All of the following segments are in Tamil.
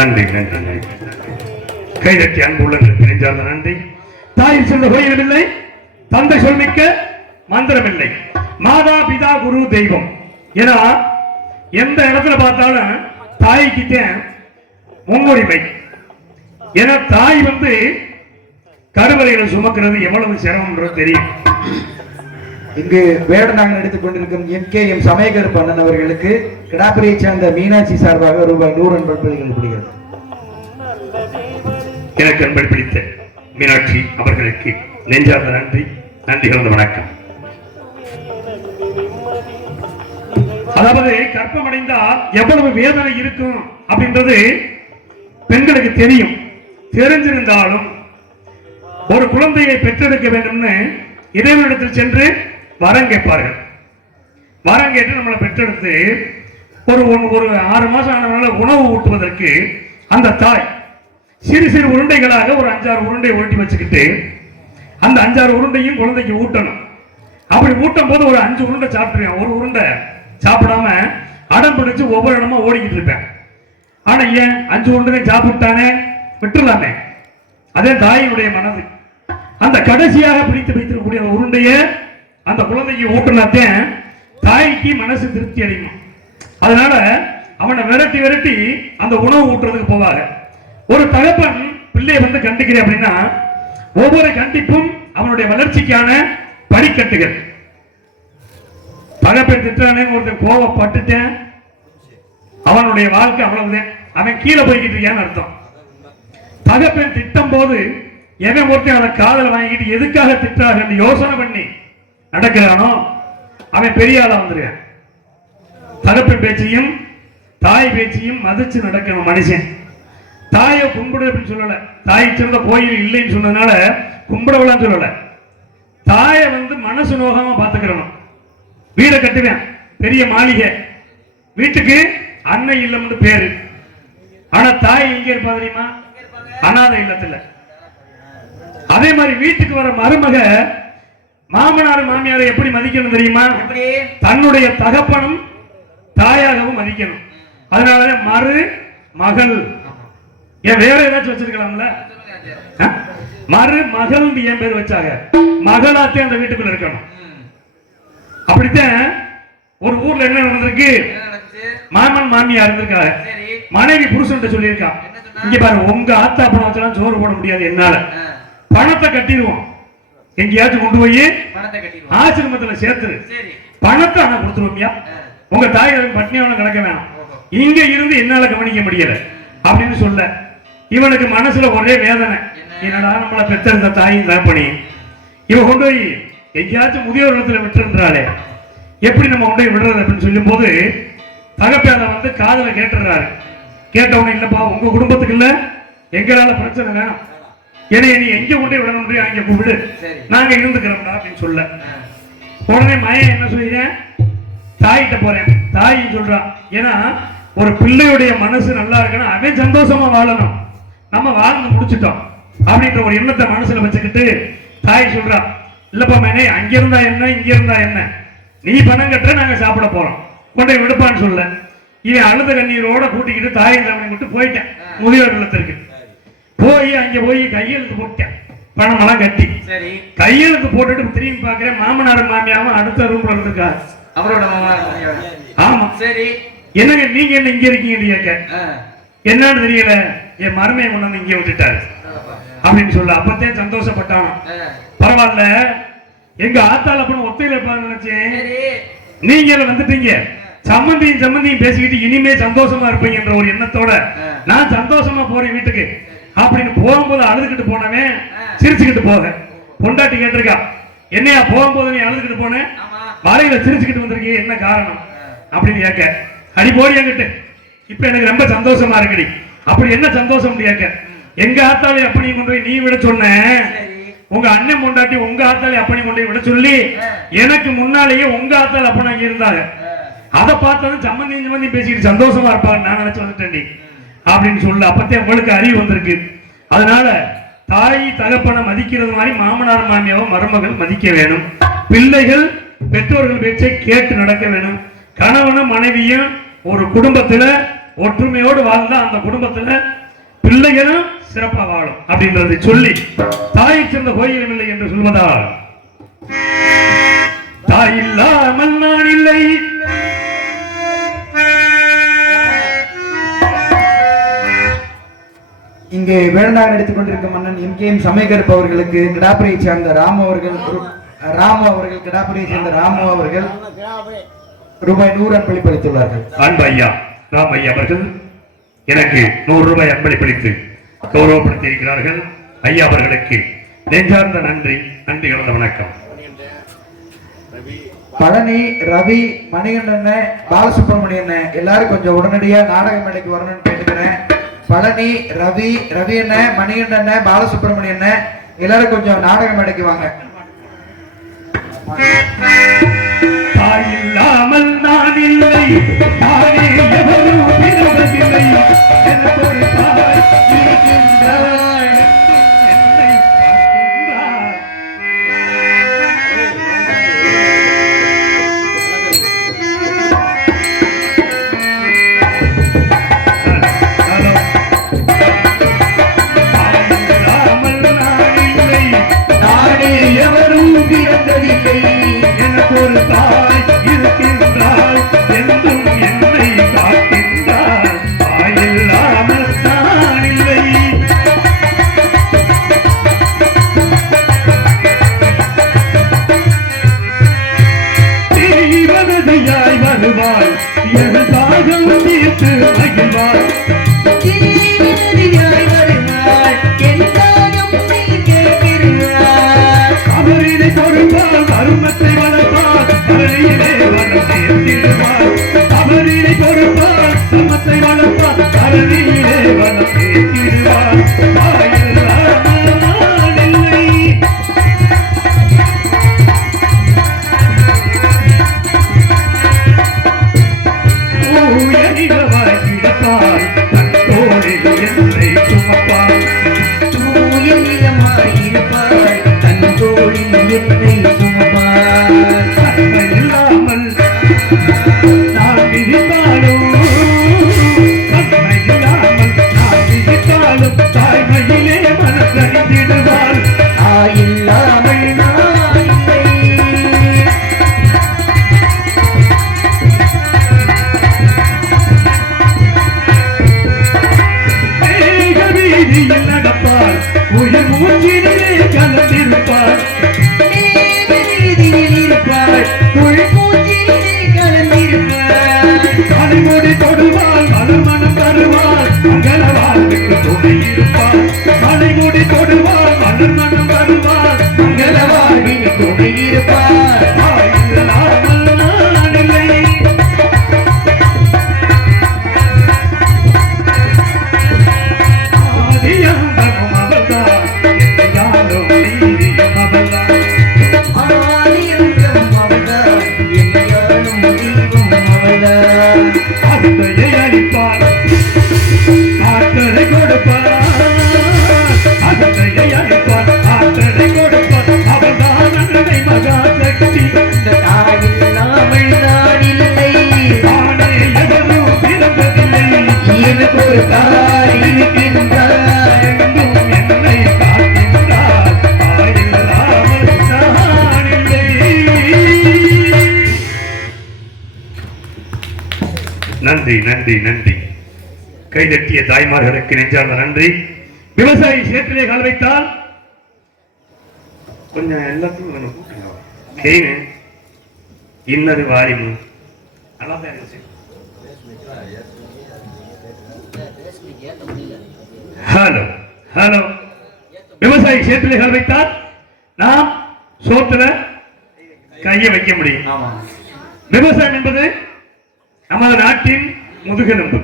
நன்றி நன்றி நன்றி. கைதட்டி அன்புள்ளங்களுக்கு நெஞ்சார்ந்த நன்றி. தாய் சொல்ல கோயிலமில்லை தந்தை சொல்மிக்க மந்திரமில்லை. மாதா பிதா குரு தெய்வம். ஏன்னா எந்த இடத்துல பார்த்தாலும் தாய்கிட்ட முன்னுரிமை. ஏன்னா தாய் வந்து கருவறைகளை சுமக்கிறது எவ்வளவு சிரமம்ன்றது தெரியும். இங்கு வேடநாங்கள் எடுத்துக் கொண்டிருக்கும் எம் கே எம் சமயகர் பண்ணன் அவர்களுக்கு கிடாபுரியை சேர்ந்த மீனாட்சி சார்பாக ரூபாய் நூறு என்பது கொடுக்கிறது எனக்கு அன்பை பிடித்த மீனாட்சி அவர்களுக்கு நெஞ்சார்ந்த நன்றி நன்றி கலந்த வணக்கம். அதாவது கற்பமடைந்தால் எவ்வளவு வேதனை இருக்கும் அப்படின்றது பெண்களுக்கு தெரியும். தெரிஞ்சிருந்தாலும் ஒரு குழந்தையை பெற்றெடுக்க வேண்டும்னு இறைவனிடத்தில் சென்று வரம் கேட்பார்கள். வரம் கேட்டு நம்மளை பெற்றெடுத்து ஒரு ஒரு ஆறு மாதம் ஆனவனால உணவு ஊட்டுவதற்கு அந்த தாய் சிறு சிறு உருண்டைகளாக ஒரு அஞ்சாறு உருண்டை உருட்டி வச்சுக்கிட்டு அந்த அஞ்சாறு உருண்டையும் குழந்தைக்கு ஊட்டணும். அப்படி ஊட்டும் போது ஒரு அஞ்சு உருண்டை சாப்பிட்டுருவேன். ஒரு உருண்டை சாப்பிடாம அடம் பிடிச்சு ஒவ்வொரு இடமா ஓடிக்கிட்டு இருப்பேன். ஆனா ஏன்? அஞ்சு உருண்டை சாப்பிட்டானே? விட்டுலாமே அதே தாயினுடைய மனது. அந்த கடைசியாக பிடித்து வைத்திருக்கக்கூடிய உருண்டையை அந்த குழந்தைக்கு ஊட்டினாத்தேன் தாய்க்கு மனசு திருப்தி அடையும்? அதனால அவனை விரட்டி விரட்டி அந்த உணவு ஊட்டுறதுக்கு போவாங்க ஒரு தகப்பன் பிள்ளையை வந்து கண்டிக்கிறேன் அப்படின்னா ஒவ்வொரு கண்டிப்பும் அவனுடைய வளர்ச்சிக்கான படிக்கட்டுகள். தகப்பன் திட்டானே ஒருத்தன் கோவப்பட்டுட்டேன். அவனுடைய வாழ்க்கை அவ்வளவுதான். அவன் கீழே போய்கிட்டு இருக்கான்னு அர்த்தம். தகப்பன் திட்டம் போது எவன் ஒருத்தன் அதை காதல் வாங்கிட்டு எதுக்காக திட்டாங்கன்னு யோசனை பண்ணி நடக்கிறானோ? அவன் பெரிய ஆளா வந்துருக்கான். தகப்பு பேச்சையும் தாய் பேச்சையும் மதிச்சு நடக்கணும் மனுஷன். தாயை கும்பிடு அப்படின்னு சொல்லல. தாய் சிறந்த கோயில் இல்லைன்னு சொன்னதுனால கும்பிடவெல்லாம் சொல்லல. தாயை வந்து மனசு நோகாம பாத்துக்கிறணும். வீடை கட்டுவேன். பெரிய மாளிகை. வீட்டுக்கு அன்னை இல்லம்னு பேரு. ஆனா தாய் எங்க இருப்பா தெரியுமா? அனாதை இல்லத்துல. அதே மாதிரி வீட்டுக்கு வர மருமக மாமனார் மாமியாரை எப்படி மதிக்கணும் தெரியுமா? தன்னுடைய தகப்பனும் தாயாகவும் மதிக்கணும். அதனால மறு மகள். ஏன் வேற ஏதாச்சும் வச்சிருக்கலாம்ல? மறு மகள் என் பேர் வச்சாங்க? மகளாத்தே அந்த வீட்டுக்குள்ள இருக்கணும். அப்படித்தான் ஒரு ஊர்ல என்ன நடந்திருக்கு? மாமன் மாமியா இருந்திருக்காங்க மனைவி புருஷன்ட்ட சொல்லியிருக்கான் இங்க பாரு உங்க ஆத்தா பணம் வச்செல்லாம் சோறு போட முடியாது என்னால. பணத்தை கட்டிடுவோம். எங்கேயாச்சும் கொண்டு போய் ஆசிரமத்துல சேர்த்துரு. சரி. பணத்தை ஆனா கொடுத்துருவோம்யா. உங்க தாய் பட்னியாவன கிடக்க வேணாம். இங்க இருந்து என்னால கவனிக்க முடியல. அப்படின்னு சொல்ல. இவனுக்கு மனசுல ஒரே வேதனை. என்னடா நம்மள பெத்தெடுத்த தாயும் தகப்பனி? இவன் கொண்டு போய் எங்கேயாச்சும் முதியோர் இடத்துல விட்டுன்றாளே எப்படி நம்ம கொண்டு போய் விடுறது அப்படின்னு சொல்லும் போது தகப்பேத வந்து காதுல கேட்டுறாரு கேட்டவன இல்லப்பா உங்க குடும்பத்துக்கு இல்ல. எங்களால பிரச்சனை வேணாம். என்னைய நீ எங்க கொண்டு விடணும் அங்க கூப்பிடு. நாங்க இருந்துக்கிறோம்டா அப்படின்னு சொல்ல. உடனே மயன் என்ன சொல்லிடுறேன் தாயிட்ட போறேன். தாய் சொல்றான் ஏன்னா ஒரு பிள்ளையுடைய மனசு நல்லா இருக்கணும் அவன் சந்தோஷமா வாழணும். நம்ம வாழ்ந்து முடிச்சிட்டோம். அப்படின்ற ஒரு எண்ணத்தை மனசுல வச்சுக்கிட்டு தாய் சொல்றா இல்லப்பா மேனே அங்க இருந்தா என்ன இங்க இருந்தா என்ன? நீ பணம் கட்டுற நாங்க சாப்பிட போறோம். கொண்டு விடுப்பான்னு சொல்ல. இவன் அழுத கண்ணீரோட கூட்டிக்கிட்டு தாயின் சாமி விட்டு போயிட்டேன். முதியோர் இல்லத்திற்கு. போய் அங்க போய் கையெழுத்து போட்டேன். பணம் எல்லாம் கட்டி. சரி. கையெழுத்து போட்டுட்டு திரும்பி பார்க்கிறேன். மாமனார் மாமியாவும் அடுத்த ரூம்ல இருந்திருக்காரு அவரோட மாமனார் ஆமா. சரி. என்னங்க நீங்க என்ன இங்க இருக்கீங்கன்னு கேட்க. என்னன்னு தெரியல. என் மருமையை கொண்டு வந்து இங்கே விட்டுட்டாரு. அப்படின்னு சொல்ல. அப்பத்தே சந்தோஷப்பட்டானோ. பரவாயில்ல. எங்க ஆத்தால அப்ப ஒத்தையில நினைச்சேன். நீங்க வந்துட்டீங்க. சம்மந்தியும் சம்மந்தியும் பேசிக்கிட்டு இனிமே சந்தோஷமா இருப்பீங்கன்ற ஒரு எண்ணத்தோட. நான் சந்தோஷமா போறேன் வீட்டுக்கு. அப்படின்னு போகும்போது அழுதுகிட்டு போனவன். சிரிச்சுக்கிட்டு போக. பொண்டாட்டி கேட்டிருக்கா என்னையா போகும்போது நீ அழுதுகிட்டு போன? ஆமா. மலையில சிரிச்சுக்கிட்டு வந்திருக்கீங்க என்ன காரணம்? அப்படின்னு கேட்க அடி போடி என்கிட்ட. இப்ப எனக்கு ரொம்ப சந்தோஷமா இருக்குடி. அப்படி என்ன சந்தோஷம் கேட்க எங்க ஆத்தாலே அப்படி கொண்டு போய் நீ விட சொன்ன? உங்க அண்ணன் பொண்டாட்டி உங்க ஆத்தாலே அப்படி கொண்டு விட சொல்லி எனக்கு முன்னாலேயே உங்க ஆத்தால அப்ப அங்க இருந்தாங்க அதை பார்த்ததும் சம்மந்தி சம்மந்தி பேசிக்கிட்டு சந்தோஷமா இருப்பாங்க நான் நினைச்சு வந்துட்டேன்டி. அப்படின்னு சொல்ல அப்பத்தே உங்களுக்கு அறிவு வந்திருக்கு. அதனால தாய் தகப்பனை மதிக்கிறது மாதிரி மாமனார் மாமியாவை மருமகள் மதிக்க வேணும். பிள்ளைகள் பெற்றோர்கள் பேச்சை கேட்டு நடக்க வேணும். கணவனும் மனைவியும் ஒரு குடும்பத்துல ஒற்றுமையோடு வாழ்ந்தா அந்த குடும்பத்துல பிள்ளைகளும் சிறப்பாக வாழும் அப்படின்றதை சொல்லி தாயை சிறந்த கோயிலும் இல்லை என்று சொல்வதால். தாய் இல்லாமல் நான் இல்லை. இங்கே வேடனாக நடித்துக் கொண்டிருக்கும் மன்னன் எம். கே. எம். சமயகருப்பு அவர்களுக்கு கிடாபுரியை சேர்ந்த ராமு அவர்கள் ராமு அவர்கள் கிடாபுரியை சேர்ந்த ராமு அவர்கள் ரூபாய் நூறு அன்பளிப்பளித்துள்ளார்கள் அன்பு ஐயா ராம் ஐயா அவர்கள் எனக்கு நூறு ரூபாய் அன்பளிப்பளித்து கௌரவப்படுத்தி இருக்கிறார்கள் ஐயா அவர்களுக்கு நெஞ்சார்ந்த நன்றி நன்றி கலந்த வணக்கம். பழனி ரவி மணிகண்டன் பாலசுப்ரமணியன் எல்லாரும் கொஞ்சம் உடனடியா நாடக மேடைக்கு வரணும்னு கேட்டுக்கிறேன். பழனி ரவி ரவி அண்ணன் மணிகண்டன் பாலசுப்ரமணியன் எல்லாரும் கொஞ்சம் நாடக மேடைக்கு வாங்க. தாய் இல்லாமல் நான் இல்லை தானே எவரும் பிறவதில்லை எனக்கு ஒரு தாய் பிறந்ததில்லை எனக்கு Come on. நன்றி நன்றி நன்றி. கைதட்டிய தாய்மார்களுக்கு நெஞ்சார்ந்த நன்றி. விவசாயி சேற்றிலே கால் வைத்தால் கொஞ்சம் எல்லாத்தையும் கொஞ்சம் கூட்டுங்க. இன்னது வாரிமு. நல்லா தான் இருந்துச்சு. Hello hello. விவசாயி கால் வைத்தால் நாம் சோத்துல கையை வைக்க முடியும். விவசாயம் என்பது நமது நாட்டின் முதுகெலும்பு.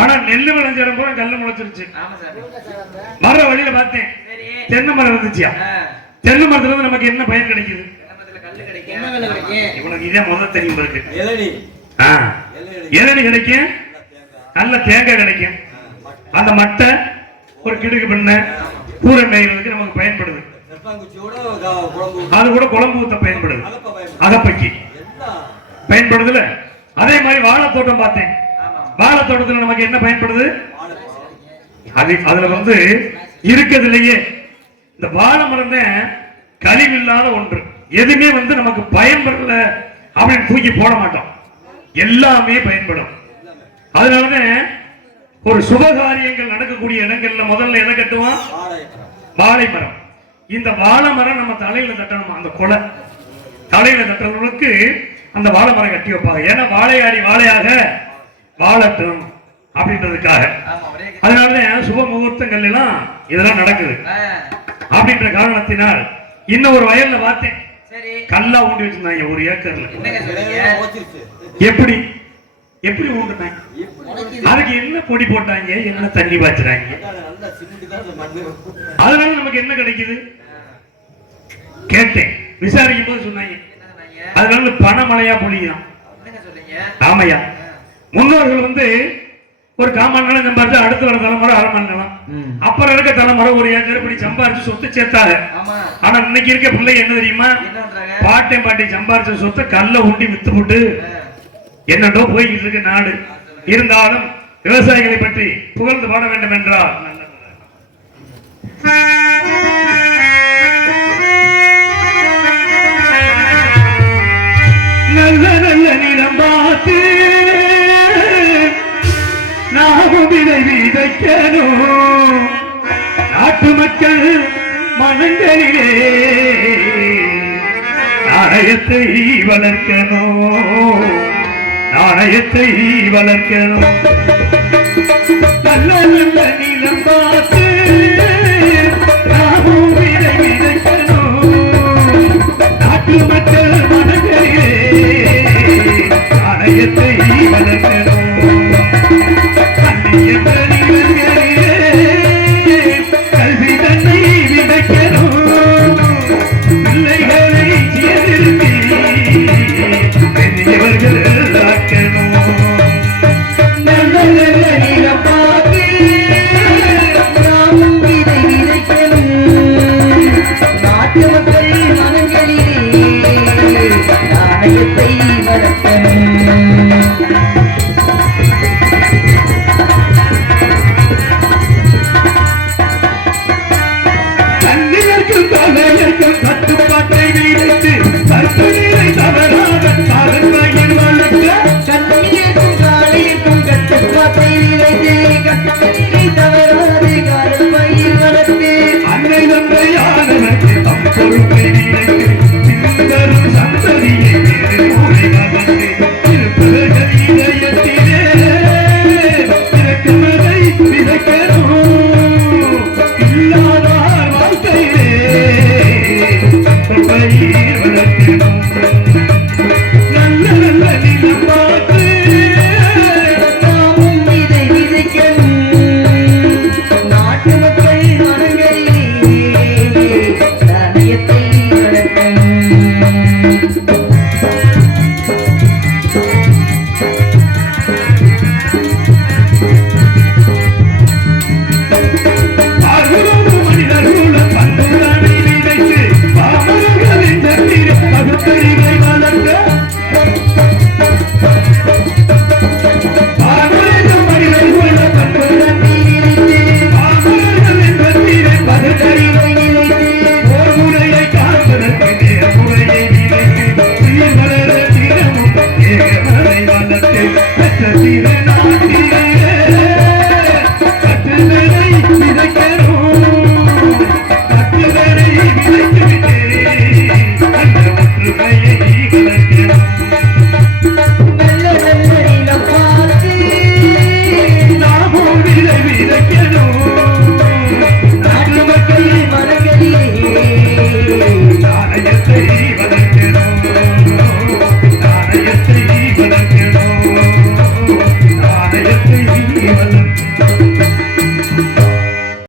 ஆனா நெல்லு விளைஞ்ச பூரா கல்லு முளைச்சிருச்சு. ஆமா சார். வர்ற வழியில பார்த்தேன். தென்னை மரம் இருந்துச்சியா? தென்னை மரத்துல இருந்து நமக்கு என்ன பயன் கிடைக்குது? இவனுக்கு இதே முதல்ல தெரியும் இருக்கு இளநீ கிடைக்கும். நல்ல தேங்காய் கிடைக்கும் அந்த மட்டை ஒரு கிடுகு பண்ண கூரை மேய்கிறதுக்கு நமக்கு பயன்படுது. அது கூட குழம்பு ஊத்த பயன்படுது. அகப்பைக்கு. பயன்படுதுல? அதே மாதிரி வாழை தோட்டம் பார்த்தேன் வாழைத்தோட்டத்துல நமக்கு என்ன பயன்படுது? அது அதுல வந்து இருக்கிறதுலயே இந்த வாழை மரம் கழிவில்லாத ஒன்று. எதுவுமே வந்து நமக்கு பயன்படல அப்படின்னு தூக்கி போட மாட்டோம். எல்லாமே பயன்படும். அதனாலதான் ஒரு சுபகாரியங்கள் நடக்கக்கூடிய இடங்கள்ல முதல்ல எதை கட்டுவோம்? வாழை வாழை மரம். இந்த வாழை மரம் நம்ம தலையில தட்டணுமா? அந்த கொலை. தலையில தட்டுறவங்களுக்கு அந்த வாழை மரம் கட்டி வைப்பாங்க. ஏன்னா வாழையாடி வாழையாக வாழட்டும் அப்படின்றதுக்காக. அதனாலதான் சுப முகூர்த்தங்கள் எல்லாம் இதெல்லாம் நடக்குது. அப்படின்ற காரணத்தினால் இன்னும் ஒரு வயல்ல பார்த்தேன். கல்லா ஊண்டி வச்சிருந்தாங்க ஒரு ஏக்கர்ல. எப்படி? எப்படி ஊண்டுனாங்க அதுக்கு என்ன பொடி போட்டாங்க? என்ன தண்ணி பாய்ச்சுறாங்க? அதனால நமக்கு என்ன கிடைக்குது? கேட்டேன். விசாரிக்கும் போது சொன்னாங்க. அதனால பணமழையா பொழியும் ஆமையா. முன்னோர்கள் வந்து ஒரு காமன் சம்பாரிச்சு அடுத்து வர தலைமுறை அரை மணி நிலம். அப்புறம் இருக்க தலைமுறை ஒரு ஏக்கர் இப்படி சம்பாரிச்சு சொத்து சேர்த்தாங்க. ஆனா இன்னைக்கு இருக்க பிள்ளை என்ன தெரியுமா? பாட்டையும் பாட்டி சம்பாரிச்ச சொத்தை கல்ல உண்டி வித்து போட்டு ஆ, என்னடோ போய்கிட்டு இருக்கு நாடு. இருந்தாலும் விவசாயிகளை பற்றி புகழ்ந்து பாட வேண்டும் என்றால் நல்ல நல்ல நிலம் பார்த்து நாமும் இதை விதைக்கணும் நாட்டு மக்கள் மனங்களிலே நாணயத்தை வளர்க்கணும். நாணயத்தை வளர்க்கணும். நல்ல நல்ல நிலம் பார்த்து